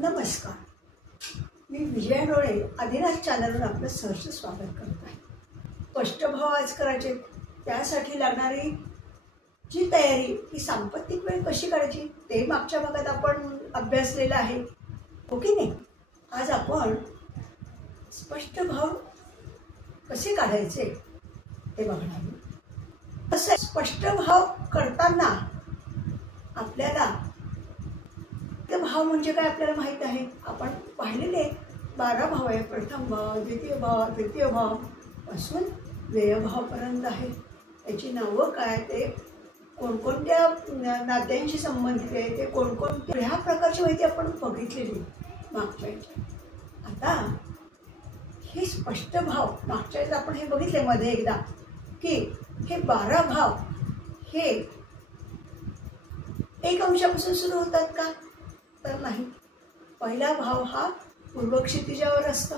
नमस्कार, मी विजया डोळे आदिनाथ चॅनलवर आपलं सहर्ष स्वागत करत आहे. स्पष्टभाव आज करायचे, त्यासाठी लागणारी जी तयारी, ही सांपत्तिक वेळ कशी करायची ते मागच्या भागात आपण अभ्यासलेलं आहे, हो की नाही. आज आपण स्पष्टभाव कसे काढायचे ते बघणार. असं स्पष्टभाव करताना आपल्याला भाव म्हणजे काय आपल्याला माहीत आहे. आपण पाहिलेले 12 भाव आहे. प्रथम भाव, द्वितीय भाव, तृतीय भाव पासून व्ययभावापर्यंत आहे. त्याची नावं काय, ते कोणकोणत्या नात्यांशी संबंधित आहे, ते कोणकोणत्या ह्या प्रकारची माहिती आपण बघितलेली मागच्या याच्यात. आता हे स्पष्ट भाव मागच्या याच्यात आपण हे बघितले मध्ये एकदा, की हे 12 भाव हे 1 अंशापासून सुरू होतात का, तर नाही. पहिला भाव हा पूर्व क्षितिजावर असतं.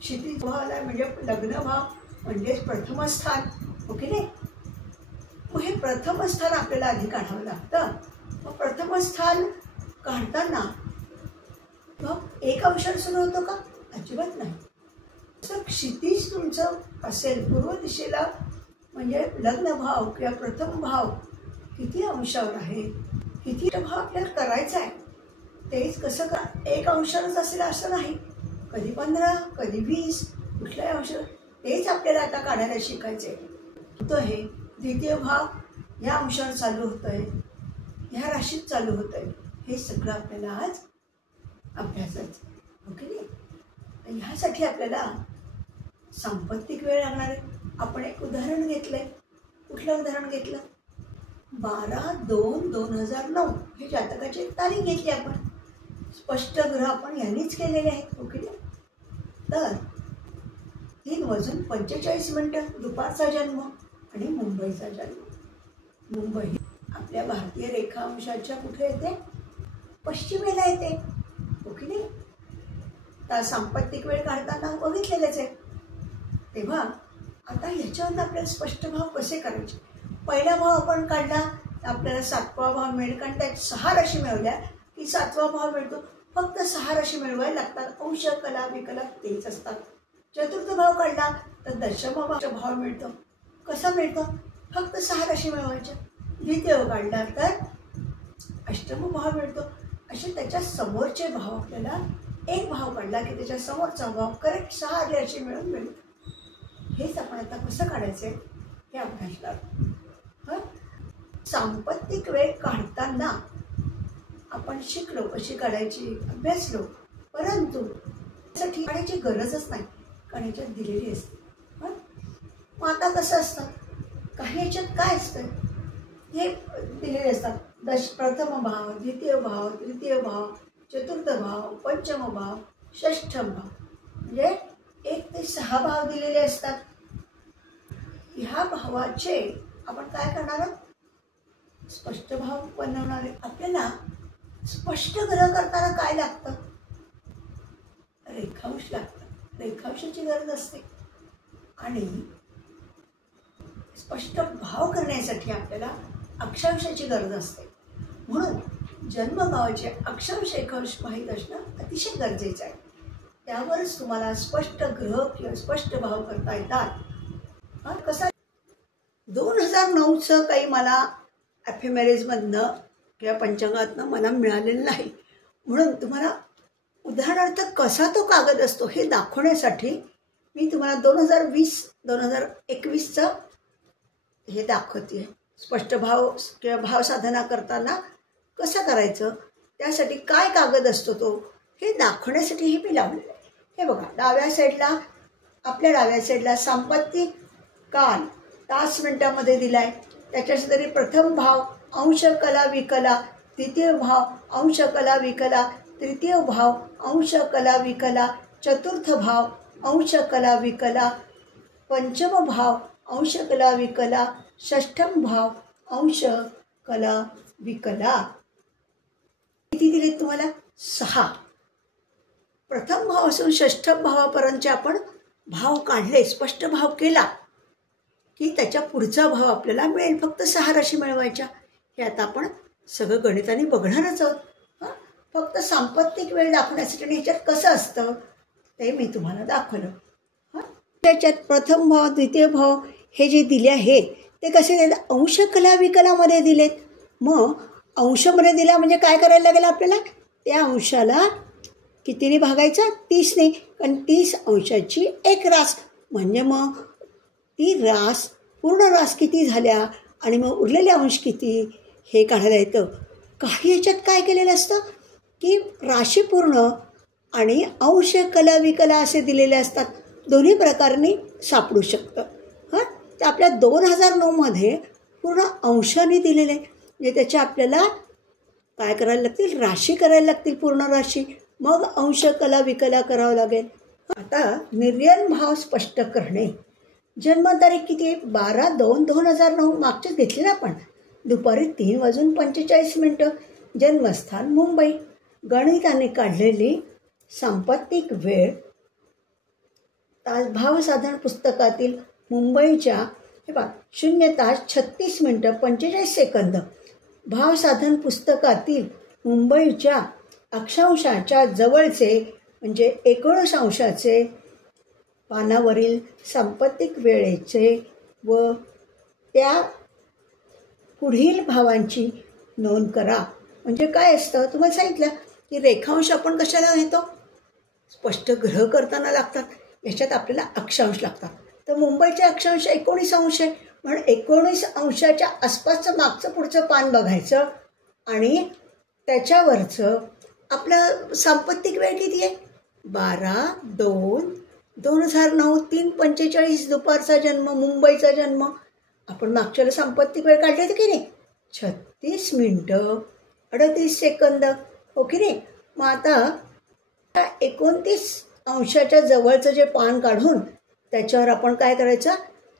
क्षितिज भावाला म्हणजे लग्न भाव म्हणजेच प्रथम स्थान, हो की नाही. मग हे प्रथम स्थान आपल्याला आधी काढावं लागतं. मग प्रथम स्थान काढताना मग 1 अंशावर सुरू होतो का, अजिबात नाही. तर क्षितिज तुमचं असेल पूर्व दिशेला, म्हणजे लग्न भाव किंवा प्रथम भाव किती अंशावर आहे, किती भाव आपल्याला करायचा आहे, तेच कसं का 1 अंशावरच असेल असं नाही. कधी 15, कधी 20, कुठल्याही अंशावर, तेच आपल्याला आता काढायला शिकायचे. तो हे द्वितीय भाव ह्या अंशावर चालू होत आहे, ह्या राशीत चालू होत आहे. हे सगळं आपल्याला आज अभ्यासाचं, ओके नाही. ह्यासाठी आपल्याला सांपत्तिक वेळ लागणार आहे. आपण एक उदाहरण घेतलंय. कुठलं उदाहरण घेतलं, 12/2/2009 हे जातकाची तारीख घेतली आपण. स्पष्ट ग्रह आपण यांनीच केलेले आहेत, ओके नाही. तर 3:45 दुपारचा जन्म आणि मुंबईचा जन्म. मुंबई आपल्या भारतीय रेखांशाच्या कुठे येते, पश्चिमेला येते, ओके नाही. तर सांपत्तिक वेळ काढताना बघितलेलेच आहे. तेव्हा आता ह्याच्यावर आपल्याला स्पष्ट भाव कसे करायचे. पहिला भाव आपण काढला, आपल्याला 7वा भाव मिळेल, कारण त्यात 6 राशी मिळवल्या की 7वा भाव मिळतो. फक्त 6 राशी मिळवायला लागतात. अंश, कला, विकला तेच असतात. चतुर्थ भाव काढला तर दशम भाव मिळतो. कसा मिळतो, फक्त 6 राशी मिळवायच्या. द्वितीय काढला तर अष्टम भाव मिळतो. असे त्याच्या समोरचे भाव, आपल्याला एक भाव काढला की त्याच्या समोरचा भाव करेक्ट 6 राशी मिळून मिळतो. हेच आपण आता कसं काढायचं हे अभ्यासणार. सांपत्तिक वेळ काढताना आपण शिकलो कशी काढायची, अभ्यासलो. परंतु त्यासाठी काढायची गरजच नाही, कारण याच्यात दिलेली असते. मग आता कसं असतं, काही याच्यात काय असतं, हे दिलेले असतात. प्रथम भाव, द्वितीय भाव, तृतीय भाव, चतुर्थ भाव, पंचम भाव, षष्ठम भाव, म्हणजे 1 ते 6 भाव दिलेले असतात. ह्या भावाचे आपण काय करणार आहोत, स्पष्ट भाव बनवणार आहे. आपल्याला स्पष्ट ग्रह करताना काय लागतं, रेखांश लागतं. रेखांशाची गरज असते. आणि स्पष्ट भाव करण्यासाठी आपल्याला अक्षांशाची गरज असते. म्हणून जन्मगावाचे अक्षांश रेखांश माहीत असणं अतिशय गरजेचं आहे. त्यावरच तुम्हाला स्पष्ट ग्रह किंवा स्पष्ट भाव करता येतात. कसा 2009चं काही मला ॲफेमेरेजमधनं किंवा पंचांगातनं मला मिळालेलं नाही. म्हणून तुम्हाला उदाहरणार्थ कसा तो कागद असतो हे दाखवण्यासाठी मी तुम्हाला 2020-2021चं हे दाखवते. स्पष्ट भाव किंवा भाव साधना करताना कसं करायचं, त्यासाठी काय कागद असतो तो हे दाखवण्यासाठी हे मी लावलेलं आहे. हे बघा, डाव्या साईडला, आपल्या डाव्या साईडला सांपत्तिक काल तास मिनिटामध्ये दिला आहे. त्याच्या शेजारी प्रथम भाव अंश, कला, विकला, द्वितीय भाव अंश, कला, विकला, तृतीय भाव अंश, कला, विकला, चतुर्थ भाव अंश, कला, विकला, पंचम भाव अंश, कला, विकला, षष्ठम भाव अंश, कला, विकला. किती दिलेत तुम्हाला, 6. प्रथम भाव असून षष्ठम भावापर्यंतचे आपण भाव काढले, स्पष्ट भाव केला की त्याच्या पुढचा भाव आपल्याला मिळेल. फक्त 6 राशी मिळवायच्या. हे आता आपण सगळं गणिताने बघणारच आहोत. फक्त सांपत्तिक वेळ दाखवण्यासाठी. आणि ह्याच्यात कसं असतं ते मी तुम्हाला दाखवलं. हां, त्याच्यात प्रथम भाव द्वितीय भाव हे जे दिले आहेत ते कसे दिले, अंश कला विकलामध्ये दिलेत. मग अंशमध्ये दिला म्हणजे काय करायला लागेल आपल्याला, त्या अंशाला कितीने भागायचं, 30ने. कारण 30 अंशाची 1 रास म्हणजे मग ती रास पूर्ण रास किती झाल्या आणि मग उरलेले अंश किती हे काढायला येतं. काही ह्याच्यात काय केलेलं असतं की राशी पूर्ण आणि अंश कला विकला असे दिलेले असतात. दोन्ही प्रकारांनी सापडू शकतं. हां, तर आपल्या 2009मध्ये पूर्ण अंशाने दिलेले म्हणजे त्याच्या आपल्याला काय करायला लागतील, राशी करायला लागतील, पूर्ण राशी. मग अंश कला विकला करावं लागेल. आता निर्यन भाव स्पष्ट करणे. जन्मतारीख किती आहे, 12/2/2009. मागचेच घेतली ना आपण. दुपारी 3:45 जन्मस्थान मुंबई. गणिताने काढलेली सांपत्तिक वेळ भावसाधन पुस्तकातील मुंबईच्या 0:36:45 भावसाधन पुस्तकातील मुंबईच्या अक्षांशाच्या जवळचे म्हणजे 19 अंशाचे पानावरील सांपत्तिक वेळेचे व त्या पुढील भावांची नोंद करा. म्हणजे काय असतं तुम्हाला सांगितलं की रेखांश आपण कशाला घेतो, स्पष्ट ग्रह करताना लागतात. याच्यात आपल्याला अक्षांश लागतात. तर मुंबईचे अक्षांश 19 अंश आहे म्हणून 19 अंशाच्या आसपासचं मागचं पुढचं पान बघायचं आणि त्याच्यावरचं आपलं सांपत्तिक वेळ किती आहे, 12/2/2009 3:45 दुपारचा जन्म, मुंबईचा जन्म. आपण मागच्याला सांपत्तिक वेळ काढले होते की नाही, 36:38 हो की नाही. मग आता 29 अंशाच्या जवळचं जे पान काढून त्याच्यावर आपण काय करायचं,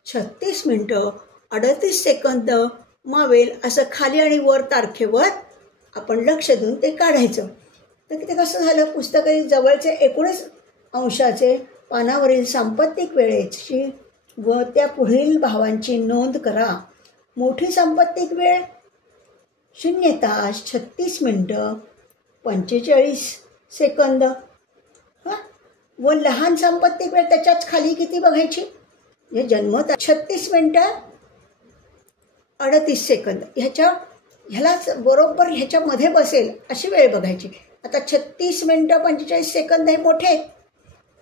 36:38 मावेल असं खाली आणि वर तारखेवर आपण लक्ष देऊन ते काढायचं. तर ते कसं झालं, पुस्तकातील जवळचे 19 अंशाचे पानावरील सांपत्तिक वेळेची व त्या पुढील भावांची नोंद करा. मोठी सांपत्तिक वेळ 0:36:45 हां, व लहान सांपत्तिक वेळ त्याच्याच खाली किती बघायची, म्हणजे जन्मता 36:38 ह्यालाच बरोबर ह्याच्यामध्ये बसेल अशी वेळ बघायची. आता 36:45 हे मोठे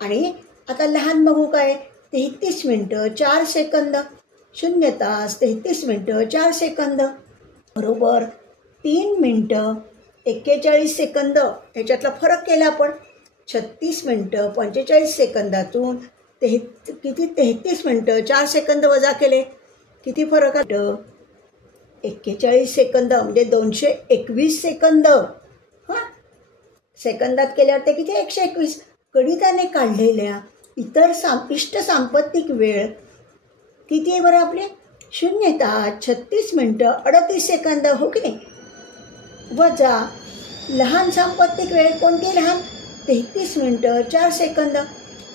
आणि आता लहान बघू काय, 33:04 0:33:04 बरोबर 3:41 ह्याच्यातला फरक केला आपण. 36:45 किती 33:04 वजा केले, किती फरक आहे, 41 म्हणजे 221 हां, सेकंदात केल्यावर ते किती 121. गणिताने काढलेल्या इतर इष्ट सांपत्तिक वेळ किती आहे बरं आपले, 0:36:38 हो की नाही, वजा लहान सांपत्तिक वेळ कोणती लहान, 33:04.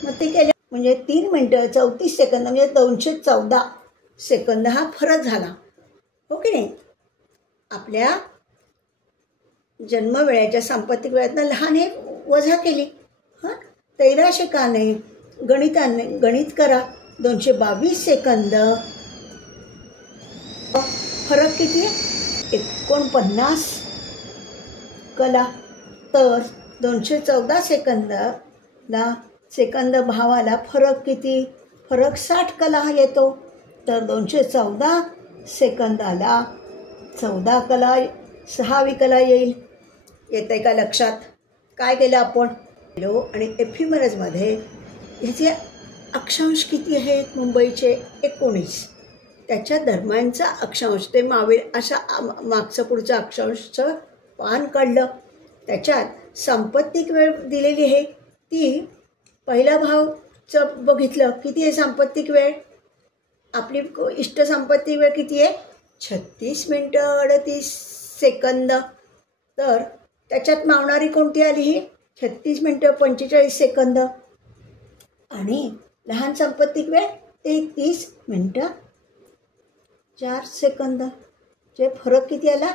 मग ते केले म्हणजे 3:34 म्हणजे 214 हा फरक झाला हो की नाही. आपल्या जन्मवेळेच्या सांपत्तिक वेळातनं लहान हे वजा केली. हां, तैराशिकाने गणित करा 222 फरक किती आहे, 49 कला. तर 214 सेकंद भावाला फरक किती, फरक 60 कला येतो. तर 214 सेकंदाला 14 कला 6वी कला येईल. येत आहे का लक्षात. काय केलं आपण आणि एफिमेरसमध्ये ह्याचे अक्षांश किती आहेत मुंबईचे 19, त्याच्या दरम्यानचा अक्षांश ते मावेल अशा मागचं पुढचं अक्षांशचं पान काढलं. त्याच्यात सांपत्तिक वेळ दिलेली आहे ती पहिला भावचं बघितलं किती आहे सांपत्तिक वेळ, आपली इष्ट सांपत्तिक वेळ किती आहे 36:38. तर त्याच्यात मावणारी कोणती आली ही 36:45 आणि लहान सांपत्तिक वेळ 33:04 जे फरक किती आला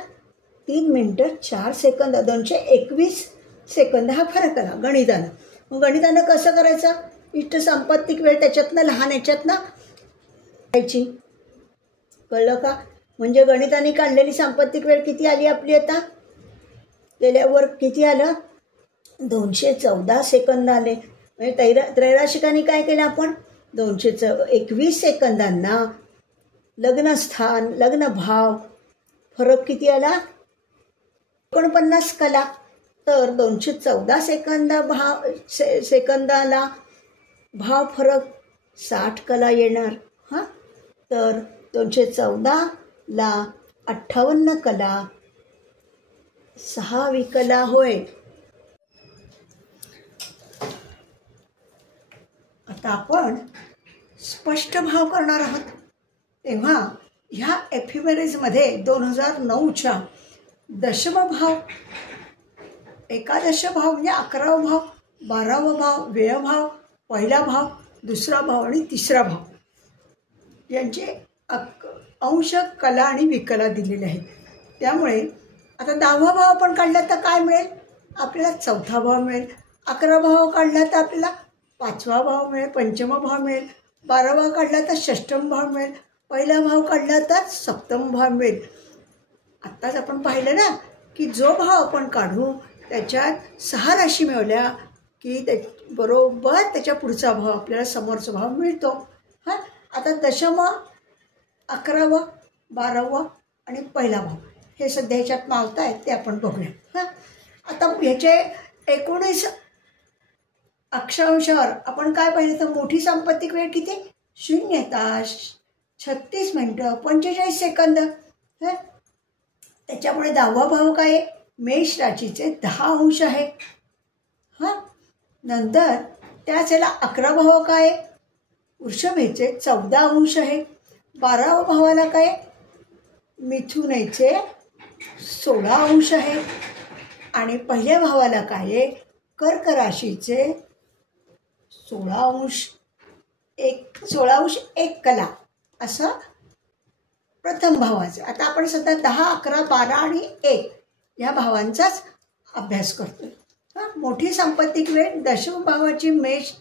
3 मिनिटं 4 सेकंद 221 सेकंद हा फरक आला गणितानं. मग गणितानं कसं करायचं? इष्ट सांपत्तिक वेळ त्याच्यातनं लहान याच्यातनं घ्यायची. कळलं का? म्हणजे गणिताने काढलेली सांपत्तिक वेळ किती आली आपली आता? गेल्यावर किती आलं? 214 सेकंद आले. म्हणजे त्रैराशिकाने काय केलं आपण? 221 सेकंदांना लग्नस्थान लग्नभाव फरक किती आला? 49 कला. तर 214 सेकंदाला भाव फरक 60 कला येणार. हां, तर 214ला 58 कला 6 विकला होय. आता आपण स्पष्ट भाव करणार आहोत. तेव्हा ह्या एफिमेरिजमध्ये 2009च्या दशमभाव, एकादश भाव म्हणजे 11वा भाव, 12वा भाव, व्ययभाव, पहिला भाव, दुसरा भाव आणि तिसरा भाव यांचे अंश, कला आणि विकला दिलेले आहेत. त्यामुळे आता 10वा भाव आपण काढला तर काय मिळेल? आपल्याला 4था भाव मिळेल. 11वा भाव काढला तर आपल्याला 5वा भाव मिळेल, 5मा भाव मिळेल. 12वा काढला तर 6ष्टम भाव मिळेल. पहिला भाव काढला तर 7म भाव मिळेल. आत्ताच आपण पाहिलं ना की जो भाव आपण काढू त्याच्यात 6 राशी मिळवल्या की बरोबर त्याच्या पुढचा भाव आपल्याला समोरचा भाव मिळतो. हां, आता दशम, 11वा, 12वा आणि पहिला भाव हे सध्या ह्याच्यात मावत आहेत ते आपण बघूया. हां, आता ह्याचे 19 अक्षांशावर आपण काय पाहिलं तर मोठी सांपत्तिक वेळ किती? 0 तास 36 मिनिटं 45 सेकंद. हां, त्याच्यामुळे 10वा भाव काय आहे? मेष राशीचे 10 अंश आहे. हां, नंतर त्याच याला 11 भाव काय आहे? वृषभेचे 14 अंश आहे. 12वा भावाला काय? मिथुनेचे 16 अंश आहे. आणि पहिल्या भावाला काय आहे? कर्क राशीचे 16 अंश 1 कला असं प्रथम भावाचं. आता आपण सध्या 10, 11, 12 आणि 1 या भावांचाच अभ्यास करतोय. हां, मोठी सांपत्तिक वेळ दशम भावाची मेष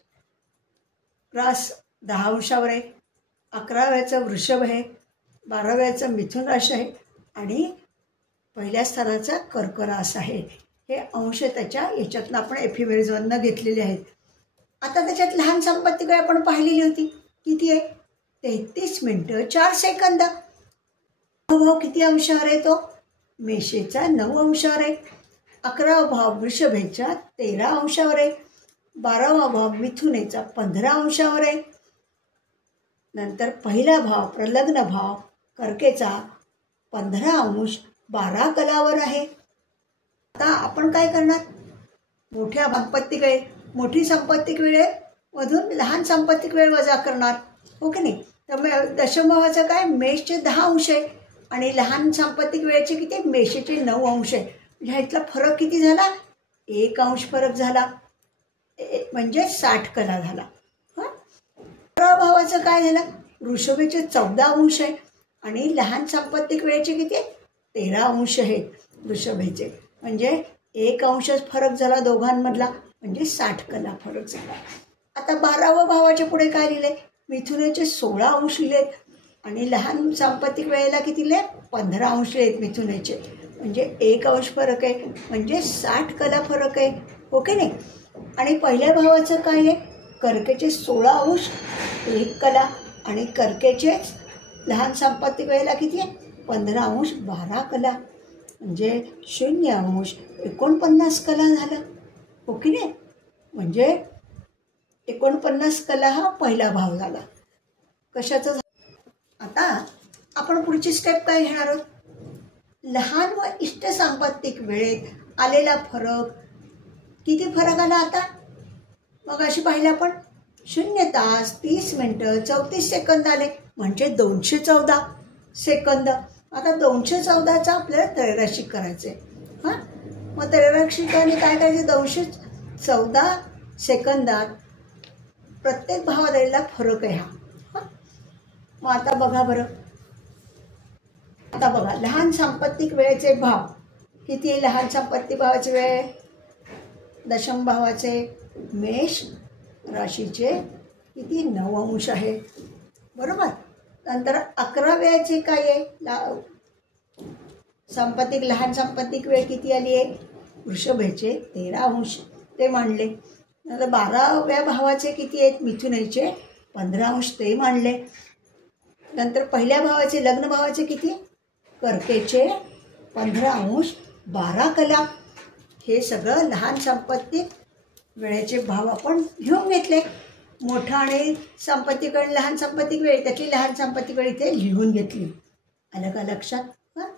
रास 10 अंशावर आहे. 11व्याचं वृषभ आहे. 12व्याचं मिथुन राशी आहे आणि पहिल्या स्थानाचा कर्क रास आहे. हे अंश त्याच्या याच्यातनं आपण एफिमेरिजमधनं घेतलेले आहेत. आता त्याच्यात लहान सांपत्तिक वेळ आपण पाहिलेली होती. किती आहे? 33 मिनिटं 4 सेकंद. भाव किती अंशावर आहे? तो मेषेचा 9 अंशावर आहे. 11वा भाव वृषभेच्या 13 अंशावर आहे. 12वा भाव मिथुनेचा 15 अंशावर आहे. नंतर पहिला भाव प्रलग्न भाव कर्केचा 15 अंश 12 कलावर आहे. आता आपण काय करणार? मोठी सांपत्तिक वेळेमधून लहान सांपत्तिक वेळ वजा करणार. हो की नाही? तर दशमभावाचं काय? मेषचे 10 अंश आहे आणि लहान सांपत्तिक वेळेचे किती? मेषेचे 9 अंश आहे. म्हणजे ह्यातला फरक किती झाला? 1 अंश फरक झाला. म्हणजे 60 कला झाला. हां, 11वा भावाचं काय झालं? वृषभेचे 14 अंश आहे आणि लहान सांपत्तिक वेळेचे किती? 13 अंश आहेत वृषभेचे. म्हणजे 1 अंशच फरक झाला दोघांमधला. म्हणजे 60 कला फरक झाला. आता 12वा भावाच्या पुढे काय लिहिले? मिथुनेचे 16 अंश लिहिलेत आणि लहान सांपत्तिक वेळेला किती लिहिले? 15 अंश लिहिलेत मिथुनेचे. म्हणजे 1 अंश फरक आहे. म्हणजे 60 कला फरक आहे. हो की नाही? आणि पहिल्या भावाचं काय आहे? कर्केचे 16 अंश 1 कला आणि कर्केचे लहान सांपत्तिक वेळेला किती आहे? 15 अंश 12 कला. म्हणजे 0 अंश 49 कला झालं. हो की नाही? म्हणजे 49 कला हा पहिला भाव झाला. कशाचा? आता आपण पुढची स्टेप काय घेणार आहोत? लहान व इष्ट सांपत्तिक वेळेत आलेला फरक. किती फरक आला आता? मग अशी पाहिलं आपण 0 तास 30 मिनिटं 34 सेकंद आले. म्हणजे 214 सेकंद. आता 214चा आपल्याला त्रैराशिक करायचं आहे. हां, मग त्रैराशिकाने काय करायचं? 214 सेकंदात प्रत्येक भावात आलेला फरक आहे हा. हां, मग आता बघा बरं. आता बघा लहान सांपत्तिक वेळेचे भाव किती आहे लहान संपत्ती भावाचे वेळ? दशम भावाचे मेष राशीचे किती 9 अंश आहे, बरोबर. नंतर 11 वेळाचे काय आहे? संपत्तिक लहान संपत्तिक वेळ किती आली आहे? वृषभेचे 13 अंश, ते मांडले. नंतर 12व्या भावाचे किती आहेत? मिथुनाचे 15 अंश, ते मांडले. नंतर पहिल्या भावाचे लग्न भावाचे किती? कर्केचे 15 अंश 12 कला. हे सगळं लहान संपत्तिक वेळेचे भाव आपण घेऊन घेतले. मोठा आणि संपत्तिक आणि लहान संपत्तिक वेळ, त्याची लहान संपत्तिक वेळ इथे लिहून घेतली. आलं का लक्षात? हां,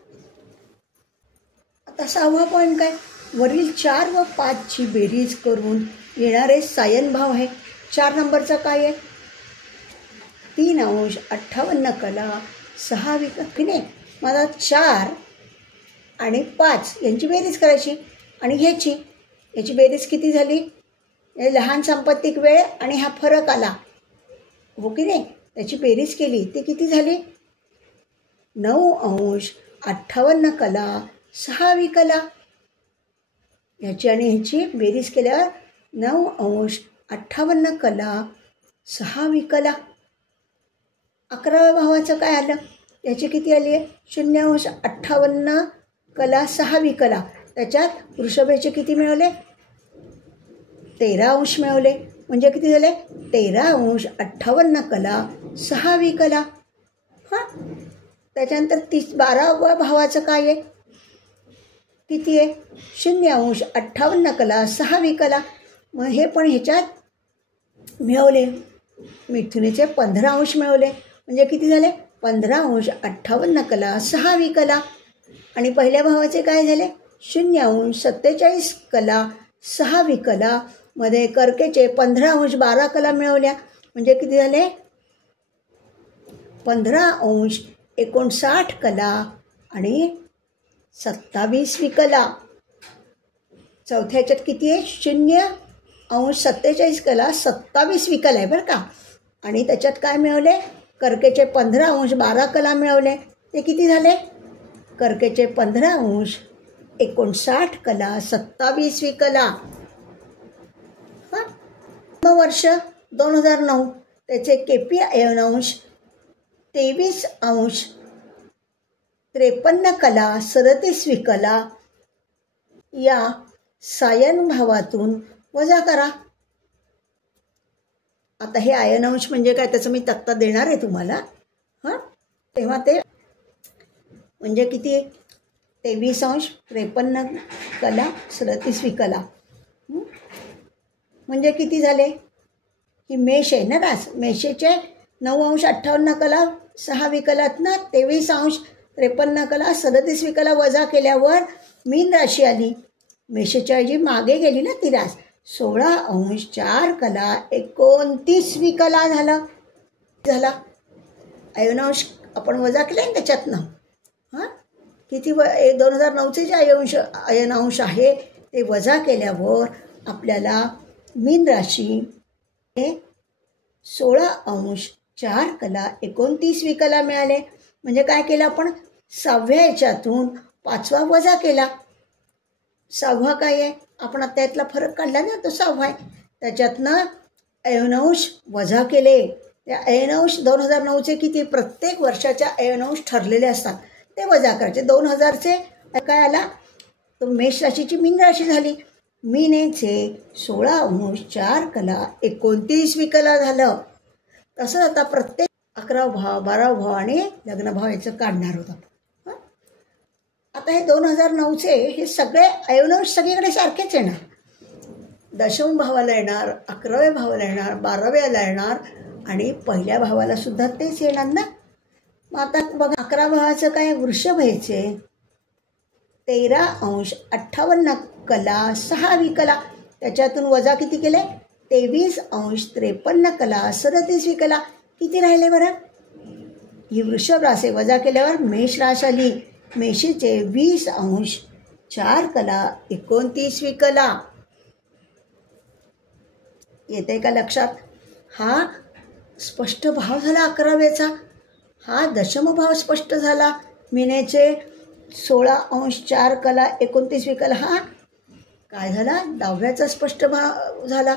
आता 6वा पॉईंट काय? वरील 4 व 5ची बेरीज करून येणारे सायन भाव आहे. 4 नंबरचा काय आहे? 3 अंश 58 कला 6 की नाही. मला 4 आणि 5 यांची बेरीज करायची आणि याची बेरीज किती झाली? हे लहान संपत्तिक वेळ आणि हा फरक आला, हो की नाही. त्याची बेरीज केली, ती किती झाली? 9 अंश 58 कला 6 कला. ह्याची आणि ह्याची बेरीज केल्यावर 9 अंश 58 कला 6 कला. 11व्या भावाचं काय आलं? याची किती आली आहे? 0 अंश 58 कला 6 कला. त्याच्यात वृषभेचे किती मिळवले? 13 अंश मिळवले. म्हणजे किती झाले? 13 अंश 58 कला 6 कला. हां, त्याच्यानंतर 12व्या भावाचं काय आहे? किती आहे? 0 अंश 58 कला 6 कला. मग हे पण ह्याच्यात मिळवले. मिथुनेचे 15 अंश मिळवले. म्हणजे किती झाले? 15 अंश 58 कला 6 कला. आणि पहिल्या भावाचे काय झाले? 0 अंश 47 कला 6 कला. मध्ये कर्केचे 15 अंश 12 कला मिळवल्या. म्हणजे किती झाले? 15 अंश 59 कला आणि 27 कला. चौथ्या ह्याच्यात किती आहे? 0 अंश 47 कला 27 कला आहे, बरं का. आणि त्याच्यात काय मिळवले? कर्केचे 15 अंश 12 कला मिळवले. ते किती झाले? कर्केचे 15 अंश 59 कला 27 कला. हां, वर्ष 2009, त्याचे केपी अयनांश 23 अंश 53 कला 37 कला या सायन भावातून वजा करा. आता हे आयनांश म्हणजे काय, त्याचं मी तक्ता देणार आहे तुम्हाला. हां, तेव्हा ते म्हणजे किती? 23 अंश 53 कला 37 कला. म्हणजे किती झाले? ही मेष आहे ना रास, मेषेचे 9 अंश 58 कला 6 कलात ना 23 अंश 53 कला 37 कला वजा केल्यावर मीन राशी आली. मेषेच्या ऐवजी मागे गेली ना ती रास. 16 अंश 4 कला 29 कला झाला. अयनांश आपण वजा केला ना त्याच्यातनं. हां, किती 2009चे जे अयनांश आहे ते वजा केल्यावर आपल्याला मीन राशी हे 16 अंश 4 कला 29 कला मिळाले. म्हणजे काय केलं आपण? 6व्या ह्याच्यातून 5वा वजा केला. 6वा काय आहे? आपण आता त्यातला फरक काढला ना, तो 6वा आहे. त्याच्यातनं अयनांश वजा केले. त्या अयनांश 2009चे किती? प्रत्येक वर्षाच्या अयनांश ठरलेले असतात, ते वजा करायचे. 2000चे काय आला? तो मेष राशीची मीन राशी झाली. मीनेचे 16 अंश 4 कला 29 कला झालं. तसंच आता प्रत्येक 11 भाव 12 भाव आणि लग्न भाव याचं काढणार होतं. आता हे 2009चे हे सगळे अयनांश सगळीकडे सारखेच येणार. दशम भावाला येणार, 11व्या भावाला येणार, 12व्याला येणार आणि पहिल्या भावाला सुद्धा तेच येणार ना. मग आता बघा, 11 भावाचं काय? वृषभेचे 13 अंश 58 कला 6 कला. त्याच्यातून वजा किती केले? 23 अंश 53 कला 37 कला. किती राहिले बरं? ही वृषभ रास वजा केल्यावर मेष रास आली. मेषेचे 20 अंश 4 कला 29 कला. येते का लक्षात? हा स्पष्ट भाव झाला 11व्याचा. हा दशम भाव स्पष्ट झाला. मीनेचे 16°4 29 विकला. हा काय झाला? 10व्याचा स्पष्ट भाव झाला.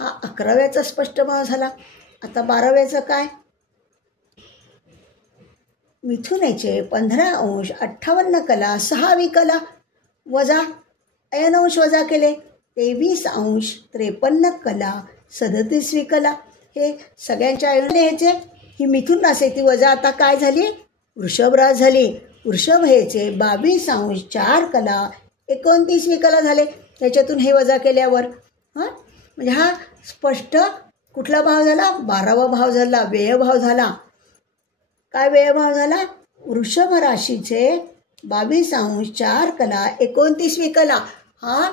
हा 11व्याचा स्पष्ट भाव झाला. आता 12व्याचं काय? मिथुनेचे 15°58 6 विकला वजा अयन अंश वजा केले 23°53 37 विकला. हे सगळ्यांच्या अयन ह्याचे ही मिथुन रास आहे ती वजा आता काय झाली? वृषभ रास झाली. वृषभ ह्याचे 22°4 29 विकला झाले. त्याच्यातून हे वजा केल्यावर म्हणजे हा स्पष्ट कुठला भाव झाला? 12वा भाव झाला, व्ययभाव झाला. काय व्ययभाव झाला? वृषभ राशीचे 22°4 29 विकला हा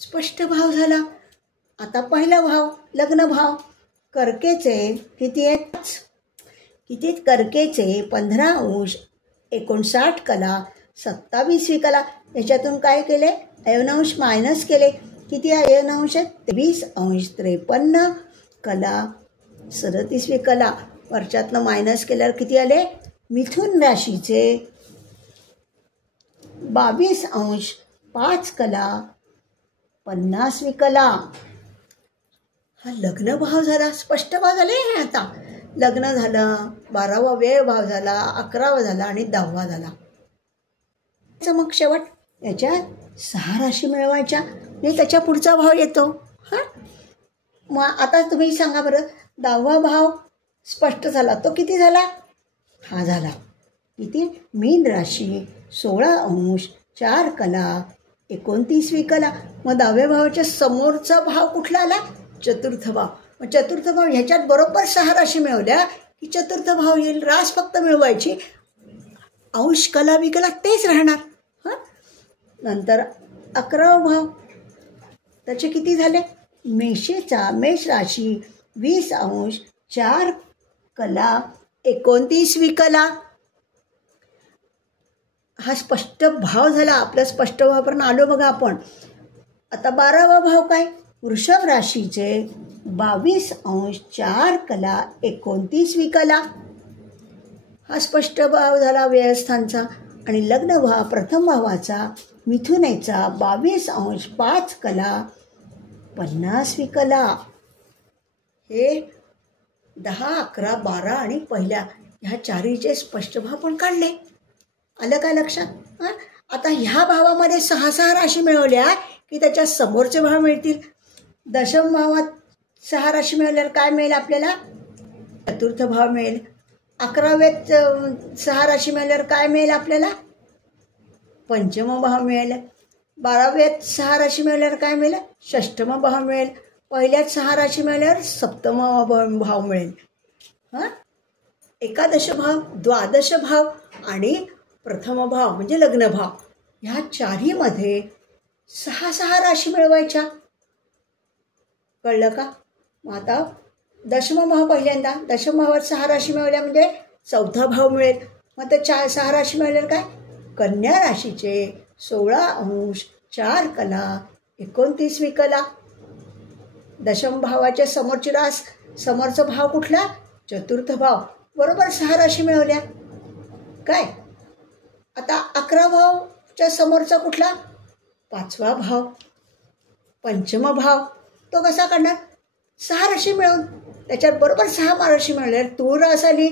स्पष्ट भाव झाला. आता पहिला भाव लग्न भाव कर्केचे किती आहेत? किती? कर्केचे 15°59 27 विकला. याच्यातून काय केले? अयनांश मायनस केले. किती अयनांश आहेत? 23°53 37 विकला. वरच्यातनं मायनस केल्यावर किती आले? मिथुन राशीचे 22°5 50 विकला. हा लग्न भाव झाला. स्पष्ट भाव झाले. हे आता लग्न झालं, 12वा व्यय भाव झाला, 11वा झाला आणि 10वा झाला. मग शेवट याच्या 6 राशी मिळवायच्या आणि त्याच्या पुढचा भाव येतो. मग आता तुम्ही सांगा बरं, 10वा भाव स्पष्ट झाला तो किती झाला? हा झाला किती? मीन राशी 16°4 29 विकला. मग 10व्या भावाच्या समोरचा भाव कुठला आला? चतुर्थ भाव. मग चतुर्थ भाव ह्याच्यात बरोबर 6 राशी मिळवल्या की चतुर्थ भाव येईल. रास फक्त मिळवायची, अंश कला विकला तेच राहणार. नंतर 11वा भाव त्याचे किती झाले? मेषेचा मेष राशी 20°4 29 विकला. हा स्पष्ट भाव झाला. आपला स्पष्ट भावापर्यंत आलो बघा आपण. आता 12वा भाव काय? वृषभ राशीचे 22°4 29 विकला. हा स्पष्ट भाव झाला व्ययस्थानचा. आणि लग्न भाव प्रथम भावाचा मिथुनेचा 22°5 50 विकला. हे 10, 11, 12 आणि पहिल्या ह्या चारीचे स्पष्ट भाव पण काढले. आलं काय लक्षात? आता ह्या भावामध्ये 6 राशी मिळवल्या की त्याच्या समोरचे भाव मिळतील. दशम भावात 6 राशी मिळवल्यावर काय मिळेल आपल्याला? चतुर्थ भाव मिळेल. 11व्यात 6 राशी मिळवल्यावर काय मिळेल आपल्याला? पंचम भाव मिळेल. 12व्यात 6 राशी मिळवल्यावर काय मिळेल? षष्ठम भाव मिळेल. पहिल्यात 6 राशी मिळाल्यावर सप्तम भाव मिळेल. एकादश भाव, द्वादश भाव आणि प्रथम भाव म्हणजे लग्न भाव. ह्या चारीमध्ये 6 राशी मिळवायच्या. कळलं का? मग आता दशम भाव पहिल्यांदा, दशम भावात 6 राशी मिळवल्या म्हणजे चौथा भाव मिळेल. मग ते 6 राशी मिळवल्यावर काय? कन्या राशीचे 16°4 29 विकला. दशम भावाच्या समोरची रास, समोरचा भाव कुठला? चतुर्थ भाव. बरोबर 6 राशी मिळवल्या. काय? आता 11 भावच्या समोरचा कुठला? 5वा भाव. पंचम भाव तो कसा काढणार? 6 राशी मिळवून त्याच्यात बरोबर 6 राशी मिळवल्या. तूळ रास आली.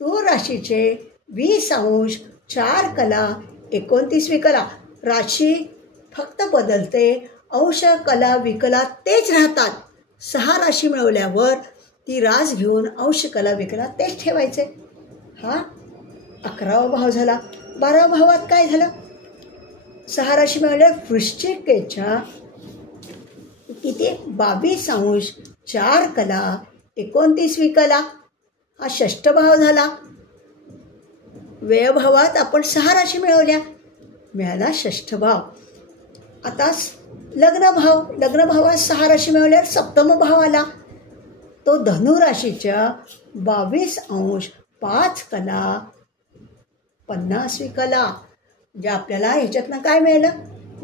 तूळ राशीचे 20°4 29 विकला. राशी फक्त बदलते, अंश कला विकला तेच राहतात. 6 राशी मिळवल्यावर ती रास घेऊन अंश कला विकला तेच ठेवायचे. हा 11वा भाव झाला. 12व्या भावात काय झालं? 6 राशी मिळवल्यावर वृश्चिकेच्या किती? 22°4 29 विकला. हा षष्ठ भाव झाला. व्ययभावात आपण 6 राशी मिळवल्या, मिळाला षष्ठ भाव. आता लग्न भाव, लग्न भावात 6 राशी मिळवल्यावर सप्तम भाव आला. तो धनु राशीच्या 22°5 50 विकला. म्हणजे आपल्याला ह्याच्यातनं काय मिळालं?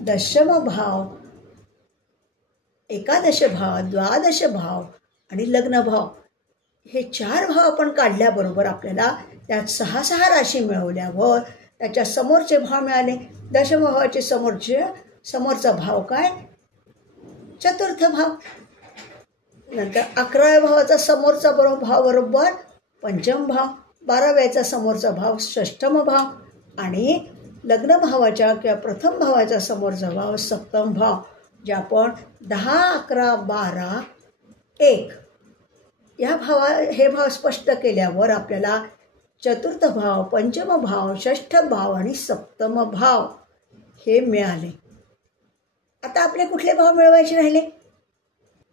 दशम भाव, एकादश भाव, द्वादश भाव आणि लग्न भाव हे 4 भाव आपण काढल्याबरोबर आपल्याला त्यात 6 राशी मिळवल्यावर त्याच्या समोरचे भाव मिळाले. दशमभावाचे समोरचा भाव काय? चतुर्थ भाव. नंतर 11व्या भावाचा समोरचा भाव बरोबर पंचम भाव. 12व्याचा समोरचा भाव षष्ठम भाव. आणि लग्न भावाच्या किंवा प्रथम भावाचा समोरचा भाव सप्तम भाव. जे आपण 10, 11, 12, 1 या हे भाव स्पष्ट केल्यावर आपल्याला चतुर्थ भाव, पंचम भाव, षष्ठ भाव आणि सप्तम भाव हे मिळाले. आता आपले कुठले भाव मिळवायचे राहिले?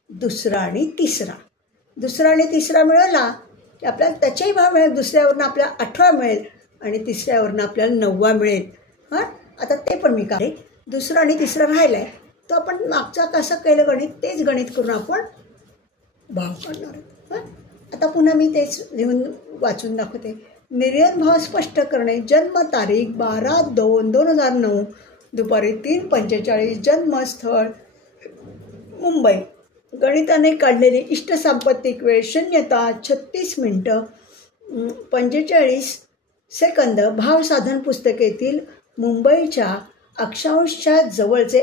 दुसरा आणि तिसरा. दुसरा आणि तिसरा मिळवला की आपल्याला त्याचेही भाव मिळेल. दुसऱ्यावरनं आपल्याला 18 मिळेल आणि तिसऱ्यावरनं आपल्याला 9 मिळेल. आता ते पण मी काढले. दुसरा आणि तिसरा राहिला आहे तो आपण मागचा कसं केलं गणित तेच गणित करून आपण भाव काढणार आहोत. आता पुन्हा मी तेच लिहून वाचून दाखवते. निर्यन भाव स्पष्ट करणे. जन्मतारीख 12/2/2009 दुपारी 3:45. जन्मस्थळ मुंबई. गणिताने काढलेली इष्ट सांपत्तिक वेळ शून्यता 36 मिनिटं 45 सेकंद. भाव साधन पुस्तिकेतील मुंबईच्या अक्षांशच्या जवळचे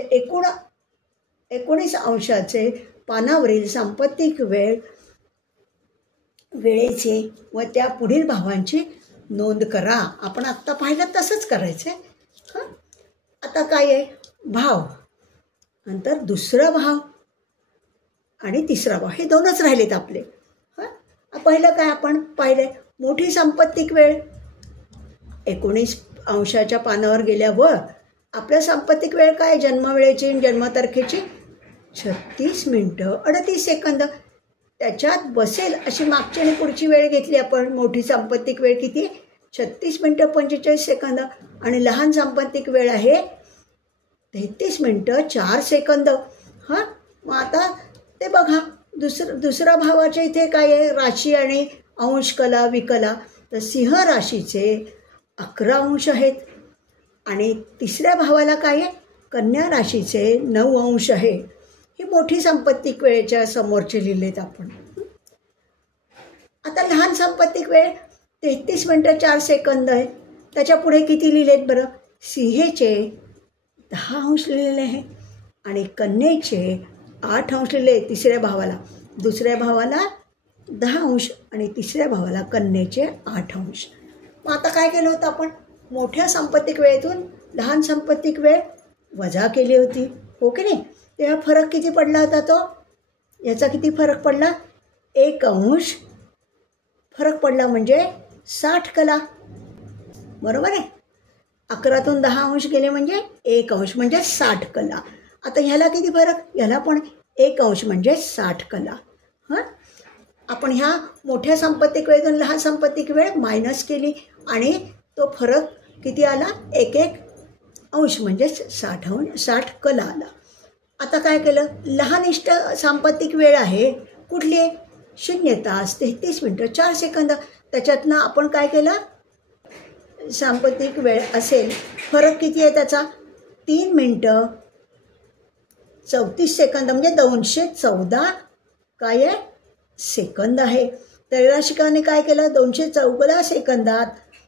19 अंशाचे पानावरील सांपत्तिक वेळेचे व त्या पुढील भावांची नोंद करा. आपण आत्ता पाहिलं तसंच करायचं आहे. आता काय आहे? भाव नंतर दुसरा भाव आणि तिसरा भाव हे दोनच राहिलेत आपले. पहिलं काय आपण पाहिलं? मोठी सांपत्तिक वेळ 19 अंशाच्या पानावर गेल्यावर आपल्या सांपत्तिक वेळ काय? जन्मवेळेची जन्मतारखेची 36 मिनिटं 38 सेकंद. त्याच्यात बसेल अशी मागची आणि पुढची वेळ घेतली आपण. मोठी सांपत्तिक वेळ किती? 36 मिनिटं 45 सेकंद. आणि लहान सांपत्तिक वेळ आहे 33 मिनिटं 4 सेकंद. मग आता ते बघा दुसरा भावाच्या इथे काय आहे? राशी आणि अंश कला विकला. तर सिंह राशीचे 11 अंश आहेत. आणि तिसऱ्या भावाला काय आहे? कन्या राशीचे 9 अंश आहे. ही मोठी सांपत्तिक वेळेच्या समोरचे लिहिलेत आपण. आता लहान सांपत्तिक वेळ 33 मिनिटं 4 सेकंद आहे. त्याच्या पुढे किती लिहिलेत बरं? सिंहेचे 10 अंश लिहिलेले आहे आणि कन्येचे 8 अंश लिहिले तिसऱ्या भावाला. दुसऱ्या भावाला 10 अंश आणि तिसऱ्या भावाला कन्येचे 8 अंश. मग आता काय केलं होतं आपण? मोठ्या सांपत्तिक वेळेतून लहान सांपत्तिक वेळ वजा केली होती, हो की नाही? तेव्हा फरक किती पडला होता? तो याचा किती फरक पडला? 1 अंश फरक पडला म्हणजे 60 कला. बरोबर आहे? 11तून 10 अंश गेले म्हणजे 1 अंश म्हणजे 60 कला. आता ह्याला किती फरक? ह्याला पण 1 अंश म्हणजे 60 कला. आपण ह्या मोठ्या सांपत्तिक वेळेतून लहान सांपत्तिक वेळ मायनस केली आणि तो फरक किती आला? 1 अंश म्हणजे 60 कला आला. आता काय केलं? लहान इष्ट सांपत्तिक वेळ आहे कुठली आहे? 0 तास 33 मिनिटं 4 सेकंद. त्याच्यातनं आपण काय केलं? सांपत्तिक वेळ असेल फरक किती आहे त्याचा? 3 मिनिटं 34 सेकंद म्हणजे 214 काय आहे? सेकंद आहे. त्रैराशिकाने काय केलं? 214 सेकंदात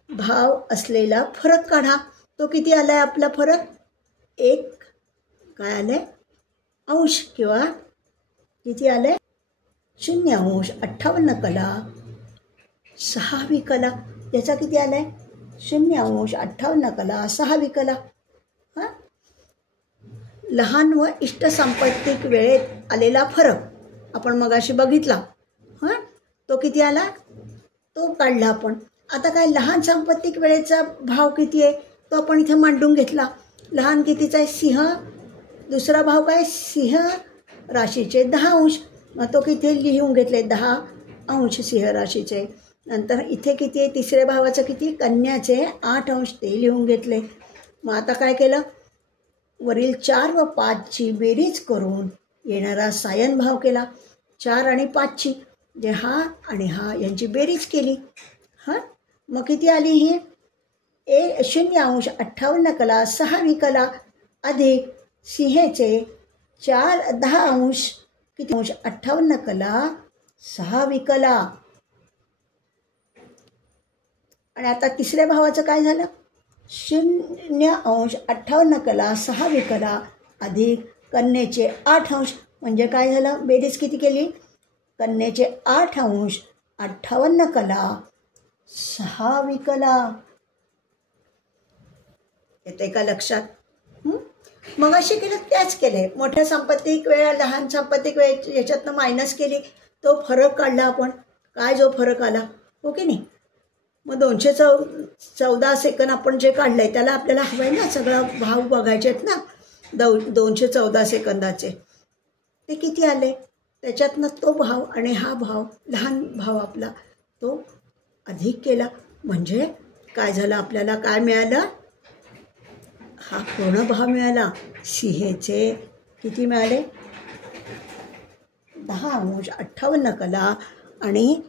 भाव असलेला फरक काढा. तो किती आला आहे आपला फरक? 1 काय आलं आहे? अंश किंवा किती आलं आहे? 0 अंश 58 कला 6वी कला. याचा किती आला आहे? 0 अंश 58 कला 6वी कला. लहान व इष्ट सांपत्तिक वेळेत आलेला फरक आपण मगाशी बघितला. तो किती आला? तो काढला आपण. आता काय? लहान सांपत्तिक वेळेचा भाव किती आहे तो आपण इथे मांडून घेतला. लहान कितीचा आहे? सिंह. दुसरा भाव काय? सिंह राशीचे 10 अंश. मग तो किती लिहून घेतले? 10 अंश सिंह राशीचे. नंतर इथे किती आहे? तिसऱ्या भावाचं किती? कन्याचे 8 अंश ते लिहून घेतले. मग आता काय केलं? वरील 4 व 5ची बेरीज करून येणारा सायन भाव केला. 4 आणि 5ची जे हा आणि हा यांची बेरीज केली. मग किती आली ही? 0 अंश 58 कला 6वी कला अधिक सिंहेचे 10 अंश किती अंश? 58 कला 6वी कला. आणि आता तिसऱ्या भावाचं काय झालं? 0°58 कला 6 विकला अधिक कन्येचे 8° म्हणजे काय झालं? बेरीज किती केली? कन्येचे 8° 58 कला 6 विकला. येते का लक्षात? मग असे केलं त्याच केले. मोठ्या सांपत्तिक वेळ लहान सांपत्तिक वेळ याच्यातनं मायनस केली, तो फरक काढला आपण. काय जो फरक आला, हो की नाही? मग 214 सेकंद आपण जे काढलंय त्याला आपल्याला हवंय ना सगळा भाव बघायचे आहेत ना. 214 सेकंदाचे ते किती आले, त्याच्यातनं तो भाव आणि हा भाव लहान भाव आपला तो अधिक केला. म्हणजे काय झालं? आपल्याला काय मिळालं? हा पूर्ण भाव मिळाला. सिंहेचे किती मिळाले? 10° 58 कला आणि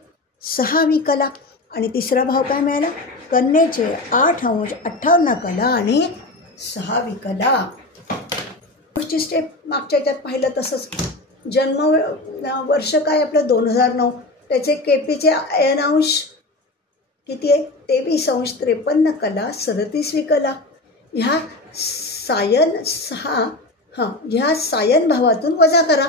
6 कला. आणि तिसरा भाव काय मिळाला? कन्येचे 8° 58 कला आणि 6 कला. पुढची स्टेप मागच्या याच्यात पाहिलं तसंच. जन्म वर्ष काय आपलं 2009. त्याचे केपीचे अयनांश किती आहे? 23°53 कला 37 कला. ह्या सायन भावातून वजा करा.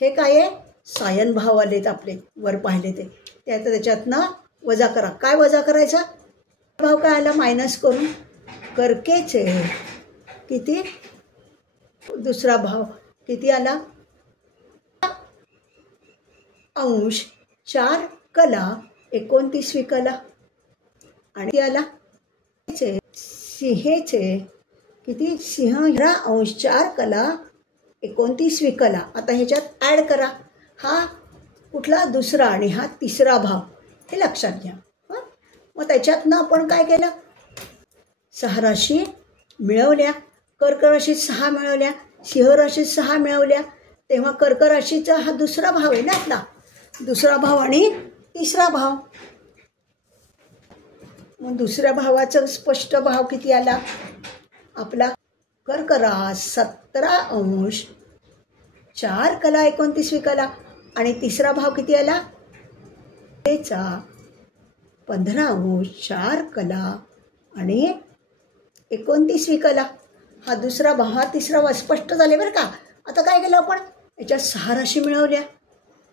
हे काय आहे? सायन भाव आलेत आपले वर पाहिले ते. आता त्याच्यातनं वजा करा. काय वजा करायचा? भाव काय आला? मायनस करून कर्केचे किती? दुसरा भाव किती आला? अंश 4 कला 29 कला. आणि आला सिंहेचे किती? सिंह 11° 4 कला 29 कला. आता ह्याच्यात ॲड करा. हा कुठला? दुसरा आणि हा तिसरा भाव. हे लक्षात घ्या. मग त्याच्यातनं आपण काय केलं? 6 राशी मिळवल्या. कर्क राशीत 6 मिळवल्या, सिंह राशीत 6 मिळवल्या. तेव्हा कर्क राशीचा हा दुसरा भाव आहे ना आपला. दुसरा भाव आणि तिसरा भाव. मग दुसऱ्या भावाचा स्पष्ट भाव किती आला आपला? कर्क रास 17° 4 कला 29 कला. आणि तिसरा भाव किती आला? त्याचा 15° 4 कला आणि 29 कला. हा दुसरा भाव, हा तिसरा भाव स्पष्ट झाले बरं का. आता काय केलं आपण? याच्यात 6 राशी मिळवल्या.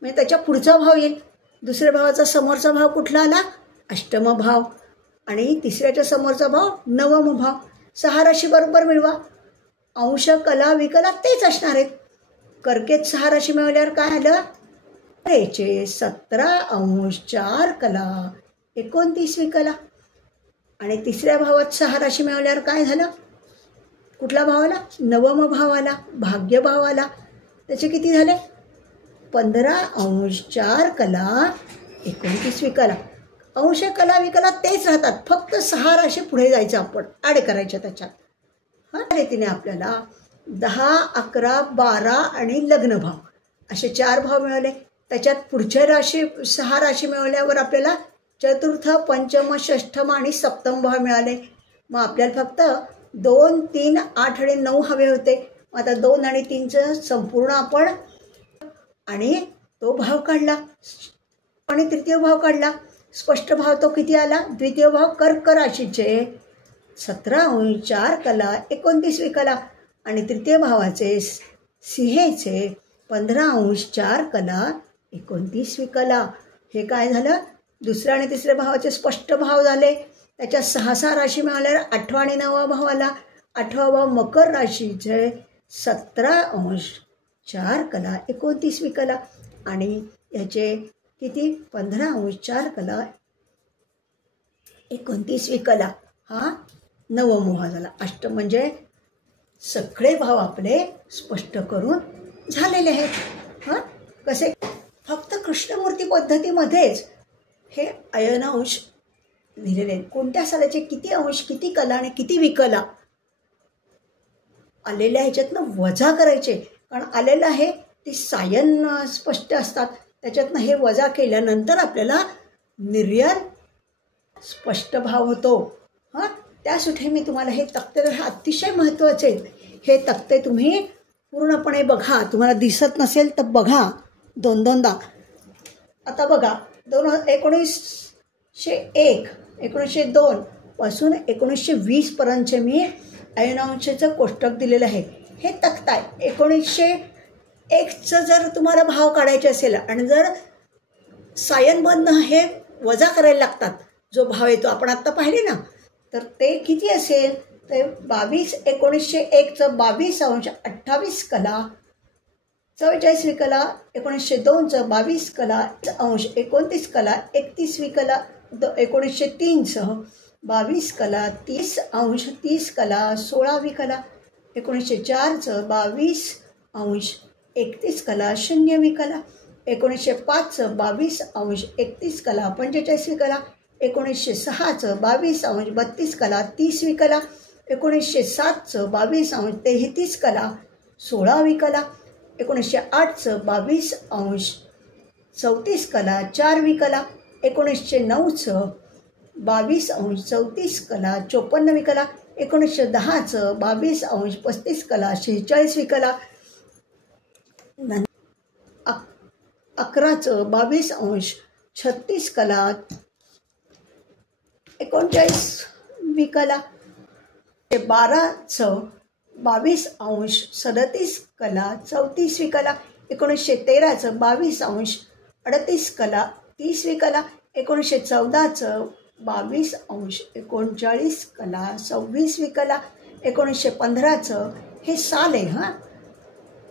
म्हणजे त्याच्या पुढचा भाव येईल. दुसऱ्या भावाचा समोरचा भाव कुठला आला? अष्टम भाव. आणि तिसऱ्याच्या समोरचा भाव नवम भाव. 6 राशी बरोबर मिळवा. अंश कला विकला तेच असणार आहेत. कर्केत 6 राशी मिळवल्यावर काय आलं? कन्येचे 17° 4 कला 29 कला. आणि तिसऱ्या भावात 6 राशी मिळवल्यावर काय झालं? कुठला भाव आला? नवम भाव आला, भाग्य भाव आला. त्याचे किती झाले? 15° 4 कला 29 कला. अंश कला विकला तेच राहतात, फक्त 6 राशी पुढे जायचं आपण, ॲड करायच्या त्याच्यात. ह्या रीतीने आपल्याला 10, 11, 12 आणि लग्न भाव असे 4 भाव मिळाले. त्याच्यात पुढच्या राशी 6 राशी मिळवल्यावर आपल्याला चतुर्थ, पंचम, षष्ठम आणि सप्तम भाव मिळाले. मग आपल्याला फक्त 2, 3, 8 आणि 9 हवे होते. मग आता 2 आणि 3चं संपूर्ण आपण आणि तो भाव काढला आणि तृतीय भाव काढला. स्पष्ट भाव तो किती आला? द्वितीय भाव कर्क राशीचे 17° 4 कला 29 कला. आणि तृतीय भावाचे सिंहेचे 15° 4 कला 29 कला. हे काय झालं? दुसऱ्या आणि तिसऱ्या भावाचे स्पष्ट भाव झाले. त्याच्यात 6 राशी मिळाल्यावर 8वा आणि 9वा भाव आला. 8वा भाव मकर राशीचे 17° 4 कला 29 कला. आणि याचे किती? 15° 4 कला 29 कला. हा नवम भाव झाला. अष्ट म्हणजे सगळे भाव आपले स्पष्ट करून झालेले आहेत. हां कसे? फक्त कृष्णमूर्ती पद्धतीमध्येच हे अयनांश लिहिलेले आहेत. कोणत्या सालाचे किती अंश, किती कला आणि किती विकला आलेल्या ह्याच्यातनं वजा करायचे. कारण आलेलं आहे ती सायन स्पष्ट असतात, त्याच्यातनं हे वजा केल्यानंतर आपल्याला निर्यात स्पष्ट भाव होतो. हां त्यासाठी मी तुम्हाला हे तक्ते अतिशय महत्त्वाचे आहेत. हे तक्ते तुम्ही पूर्णपणे बघा. तुम्हाला दिसत नसेल तर बघा 2-2दा. आता बघा 1901, 1902, पासून 1920 पर्यंतचे मी ऐनांशाचं कोष्टक दिलेलं आहे. हे तक्ता आहे. 1901चं जर तुम्हाला भाव काढायचे असेल आणि जर सायनमधनं हे वजा करायला लागतात, जो भाव येतो आपण आत्ता पाहिले ना, तर ते किती असेल? ते 1901चं 22 28 कला, 44वी कला, 1902चं 22 कला, 29 कला, 31वी कला, 1903चं 22 कला, 30 कला, 16वी कला, 1904चं 22 31 कला, 0वी कला, 1905चं 22 31 कला, 45वी कला, 1906चं 22 32 कला, 30वी कला, 1907चं 22 33 कला, 16वी कला, 1908चं 22 34 कला, 4वी कला, 1909चं 22 34 कला, 54वी कला, 1910चं 22 35 कला, 46वी कला, 11चं 22 36 कला, 39वी कला, 12चं 22 37 कला, 34वी कला, 1913चं 22 38 कला, 30वी कला, 1914चं 22 39 कला, 26वी कला, 1915चं हे साल आहे हां,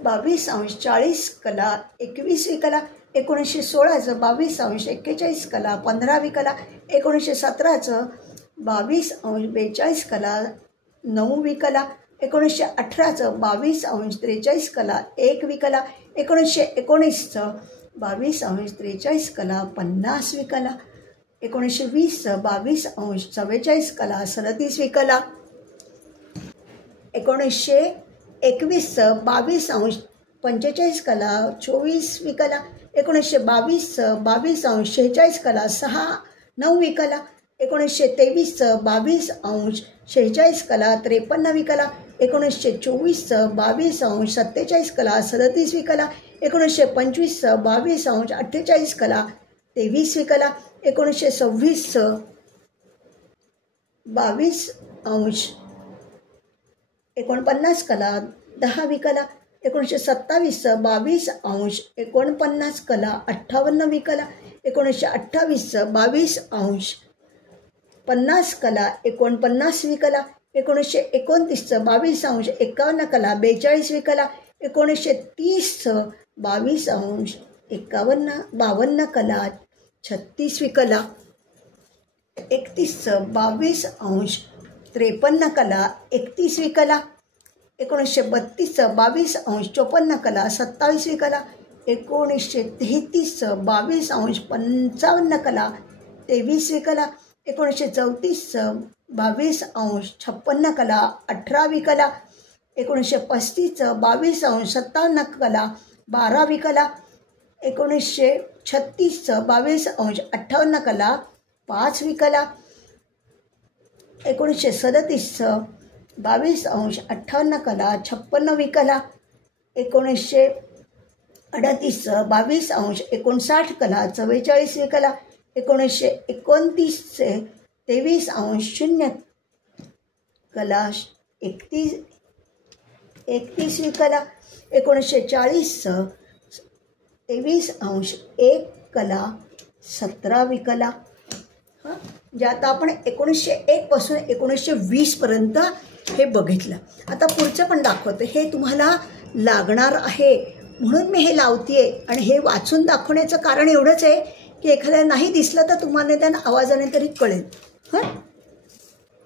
22 40 कला, 21वी कला, 1916चं 22 41 कला, 15वी कला, 1917चं 22 42 कला, 9वी कला, 1918चं 22 43 कला, 1वी कला, 1919चं 22 43 कला, 50वी कला, 1920चं 22 44 कला, 37वी कला, 1921चं 22 45 कला, 24वी कला, 1922चं 22 46 कला, 9वी कला, 1923चं 22 46 कला, 53वी कला, 1924चं 22 47 कला, 37वी कला, 1925चं 22 48 कला, 23वी कला, 1926चं 22 49 कला, 10वी कला, 1927चं 22 49 कला, 58वी कला, 1928चं 22 50 कला, 49वी कला, 1929चं 22 51 कला, 42वी कला, 1930चं 22 52 कला, 36वी कला, 31चं 22 53 कला, 31वी कला, 1932चं 22 54 कला, 27वी कला, 1933चं 22 55 कला, 23वी कला, 1934चं 22 56 कला, 18वी कला, 1935चं 22 57 कला, 12वी कला, 1936चं 22 58 कला, 5वी कला, 1937चं 22 58 कला, 56वी कला, 1938चं 22 59 कला, 44वी कला, 1929चे 23 0 कला, 31वी कला, 1940चं 23 1 कला, 17वी कला. हां, जे आता आपण 1901 पासून 1920 पर्यंत हे बघितलं. आता पुढचं पण दाखवते. हे तुम्हाला लागणार आहे म्हणून मी हे लावते आणि हे वाचून दाखवण्याचं कारण एवढंच आहे की एखाद्या नाही दिसलं तर तुम्हाला त्या आवाजाने तरी कळेल. हां,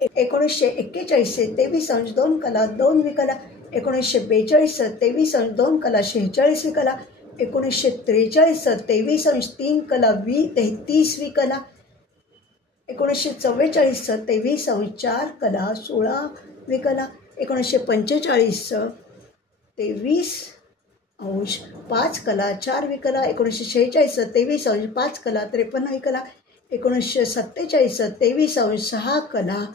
1941चे 23 2 कला, 2वी कला, 1942चं 23 2 कला, 46वी कला, 1943चं 23 3 कला, 33वी कला, 1944चं 23 4 कला, 16वी कला, 1945चं 23 5 कला, 4वी कला, 1946चं 23 5 कला, 53वी कला, 1947चं 23 6 कला,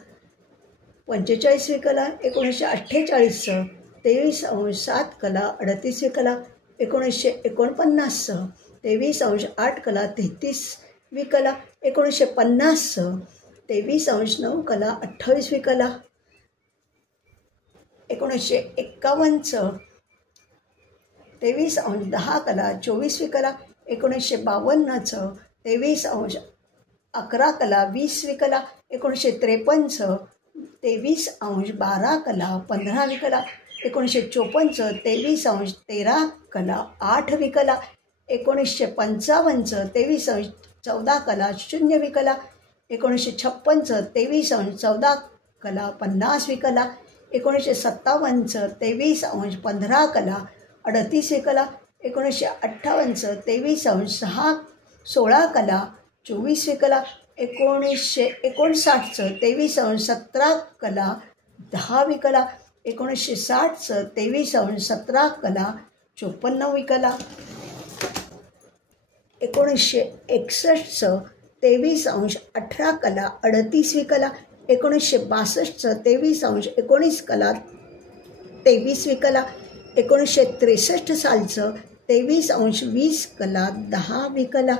45वी कला, 1948चं 23 7 कला, 38वी कला, 1949चं 23 8 कला, 33वी कला, 1950चं 23°9 कला 28वी कला. 1951चं 23°10 कला 24वी कला. 1952चं 23° 11 कला 20वी कला. 1953चं 23° 12 कला 15वी कला. 1954चं 23° 13 कला 8वी कला. 1955चं 23° 14 कला 0वी कला. 1956चं 23° 14 कला 50वी कला. 1957चं 23° 15 कला 38वी कला. 1958चं 23° 16 कला 24वी कला. 1959चं 23° 17 कला 10वी कला. 1960चं 23° 17 कला 54वी कला. 1961चं 23° 18 कला 38वी कला. 1962चं 23° 19 कला 23वी कला. 1963 सालचं 23° 20 कला 10वी कला.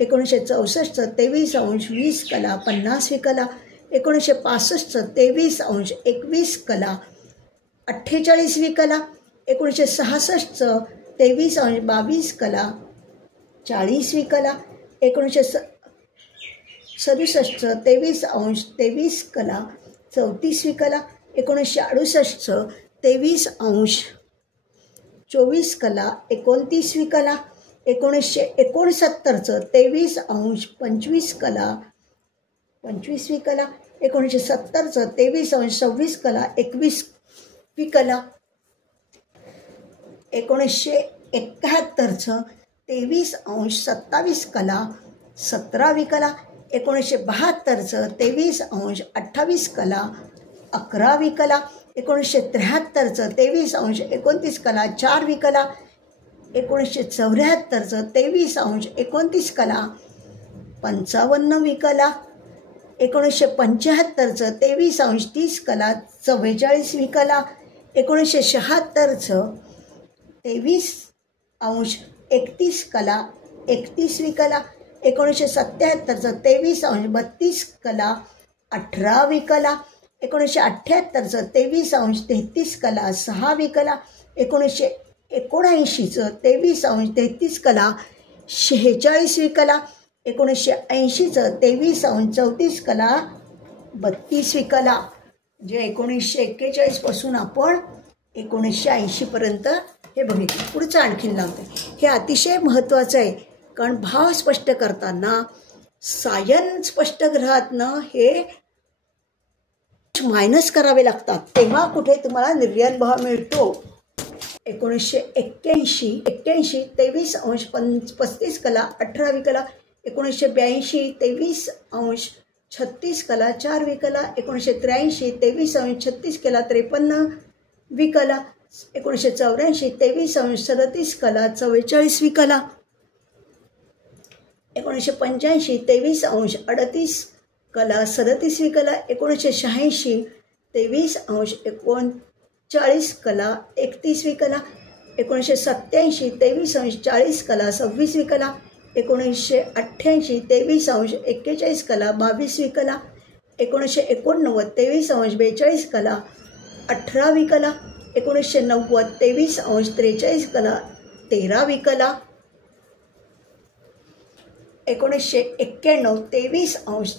1964चं 23° 20 कला 50वी कला. 1965चं 23° 21 कला 48वी कला. 1966चं 23° 22 कला 40वी कला. 1967चं 23° 23 कला 34वी कला. 1968चं 23° 24 कला 29वी कला. 1969चं 23° 25 कला 25वी कला. 1970चं 23° 26 कला 21वी कला. 1971चं 23° 27 कला 17वी कला. 1972चं 23° 28 कला 11वी कला. 1973चं 23° 29 कला 4वी कला. 1974चं 23° 29 कला 55वी कला. 1975चं 23° 30 कला 44वी कला. 1976चं 23° 31 कला 31वी कला. 1977चं 23° 32 कला 18वी कला. 1978चं 23° 33 कला 6वी कला. 1979चं 23° 33 कला 46वी कला. 1980चं 23° 34 कला 32वी कला. जे 1941 पासून आपण 1980पर्यंत हे बघितलं. पुढचं आणखीन लावते. हे अतिशय महत्त्वाचं आहे, कारण भाव स्पष्ट करताना सायन स्पष्ट ग्रहातनं हे मायनस करावे लागतात, तेव्हा कुठे तुम्हाला निर्यात भाव मिळतो. 1981 23° 35 कला 18वी कला. 1982 23° 36 कला 4वी कला. 1983 23° 36 कला 53वी कला. 1984 23° 37 कला 44वी कला. 1985 23° 38 कला 37वी कला. 1986 23° 39 कला 31वी कला. 1987 23° 40 कला 26वी कला. 1988 23° 41 कला 22वी कला. 1989 23° 42 कला 18वी कला. 1990 23° 43 कला 13वी कला. 1991 23°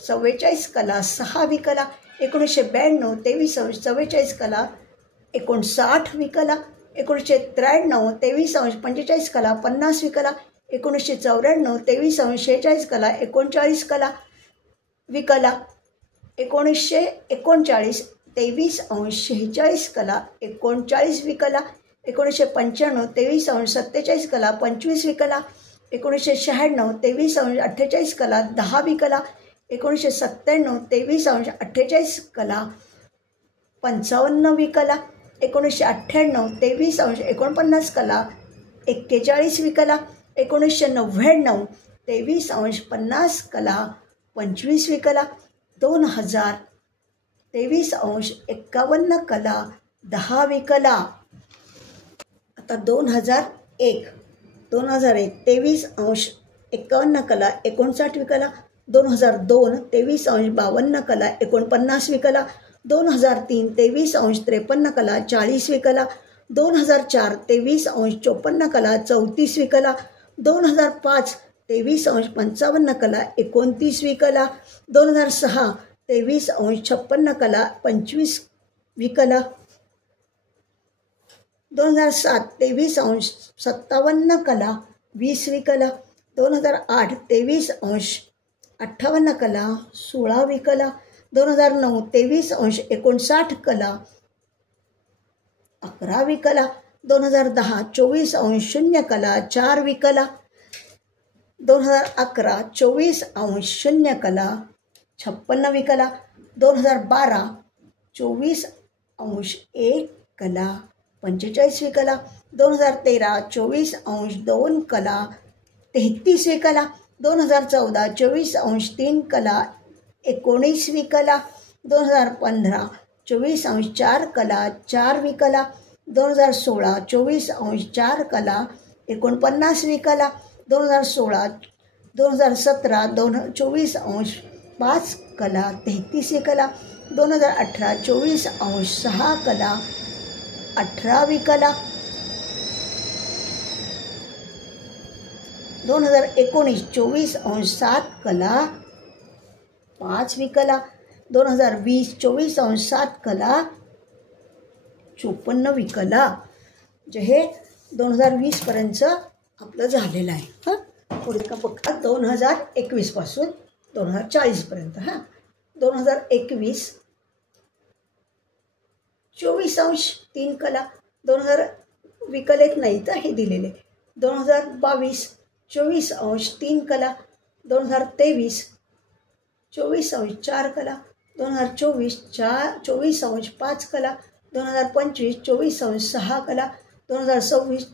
44 कला 6वी कला. 1992 23° 44 कला 59वी कला. 1993 23° 45 कला 50वी कला. 1994 23° 46 कला 39 कला वी कला. 1939 23° 46 कला 39वी कला. 1995 23° 47 कला 25वी कला. 1996 23° 48 कला 10वी कला. 1997 23° 48 कला 55वी कला. 1998 23° 49 कला 41वी कला. 1999 23° 50 कला 25वी कला. 2000 23° 51 कला 10वी कला. आता 2001 23° 51 कला 59वी कला. 2002 23°52 कला 49वी कला, 2003 23°53 कला 40वी कला, 2004 23°54 कला 34वी कला, 2005 23°55 कला 29वी कला, 2006 23°56 कला 25वी कला, 2007 23°57 कला 20वी कला, 2008 23°58 कला 16वी कला, 2009 23°59 कला 11वी कला, 2010 24°0 कला 4वी कला, 2011 24°0 कला 56वी कला, 2012 24°1 कला 45वी कला, 2013 24°2 कला 33वी कला, 2014 24°3 कला 19वी कला, 2015 24°4 कला 4वी कला, 2016 24°4 कला 49वी कला, 2017 24°5 कला 33वी कला, 2018 24°6 कला 18वी कला, 2019 24°7 कला 5वी कला, 2020 24°7 कला 54वी कला. जे हे 2020 पर्यंत आपलं झालेलं आहे. पुढे का बघा 2021 पासून 2040 पर्यंत. 2021 24°3 कला, 2000 विकलेत नाही तर हे दिलेले. 2022 24°3 कला, 2023 24°4 कला, 2024 24°5 कला, 2025 24°6 कला, 2026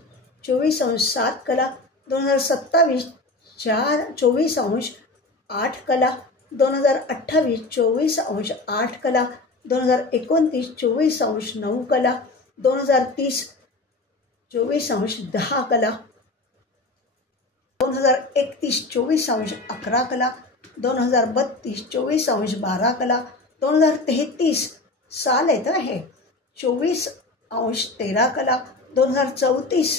24°7 कला, 2027 24°8 कला, 2028 24°8 कला, 2029 24°9 कला, 2030 24°10 कला, 2031 24°11 कला, 2032 24°12 कला, 2033 साल येतं हे 24°13 कला, 2034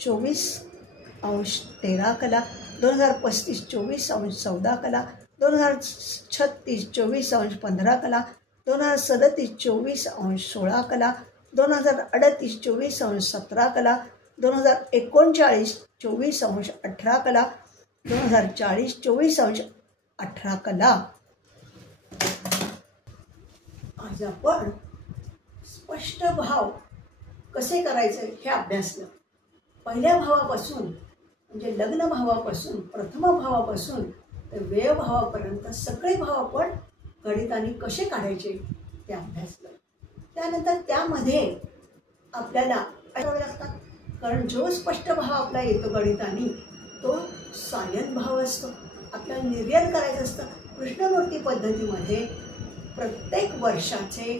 24°13 कला, 2035 24°14 कला, 2036 24°15 कला, 2037 24°16 कला, 2038 24°17 कला, 2039 24°18 कला, 2040 24°18 कला. आज आपण स्पष्ट भाव कसे करायचे हे अभ्यासलं. पहिल्या भावापासून म्हणजे लग्न भावापासून प्रथम भावापासून तर व्यय भावापर्यंत सगळे भाव आपण गणिताने कसे काढायचे ते अभ्यासलं. त्यानंतर त्यामध्ये आपल्याला करावे लागतात, कारण जो स्पष्ट भाव आपला येतो गणिताने तो सायन भाव असतो. आपल्याला निर्यात करायचं असतं. कृष्णमूर्ती पद्धतीमध्ये प्रत्येक वर्षाचे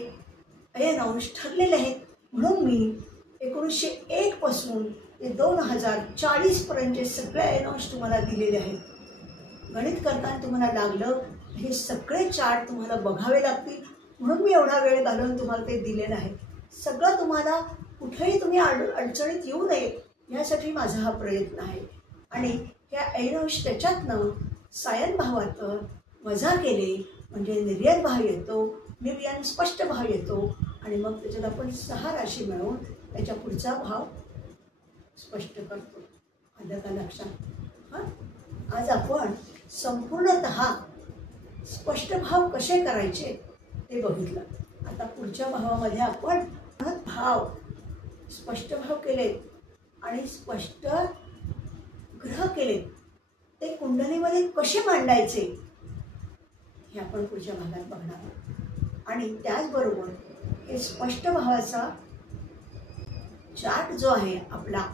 अयनांश ठरलेले आहेत. म्हणून मी 1901 पासून ते 2040 पर्यंतचे सगळे अयनांश तुम्हाला दिलेले आहेत. गणित करताना तुम्हाला लागलं हे सगळे चार्ट तुम्हाला बघावे लागतील, म्हणून मी एवढा वेळ घालून तुम्हाला ते दिलेलं आहे. सगळं तुम्हाला कुठेही तुम्ही अडचणीत येऊ नये यासाठी माझा हा प्रयत्न आहे. आणि ह्या अयनांश त्याच्यातनं सायन भावात वजा केले म्हणजे निर्यात भाव येतो, निर्यान स्पष्ट भाव येतो आणि मग त्याच्यात आपण 6 राशी मिळवून त्याच्या पुढचा भाव स्पष्ट करतो. आलं का लक्षात? आज आपण संपूर्णतः स्पष्ट भाव कसे करायचे ते बघितलं. आता पुढच्या भावामध्ये आपण भाव स्पष्ट भाव केले आणि स्पष्ट ग्रह केले ते कुंडलीमध्ये कसे मांडायचे हे आपण पुढच्या भागात बघणार आहोत. आणि त्याचबरोबर हे स्पष्ट भावाचा चार्ट जो आहे आपला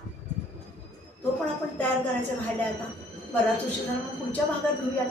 तो पण आपण तयार करायचा राहिला. आता बराच उशीर झाला, पुढच्या भागात घेऊयात.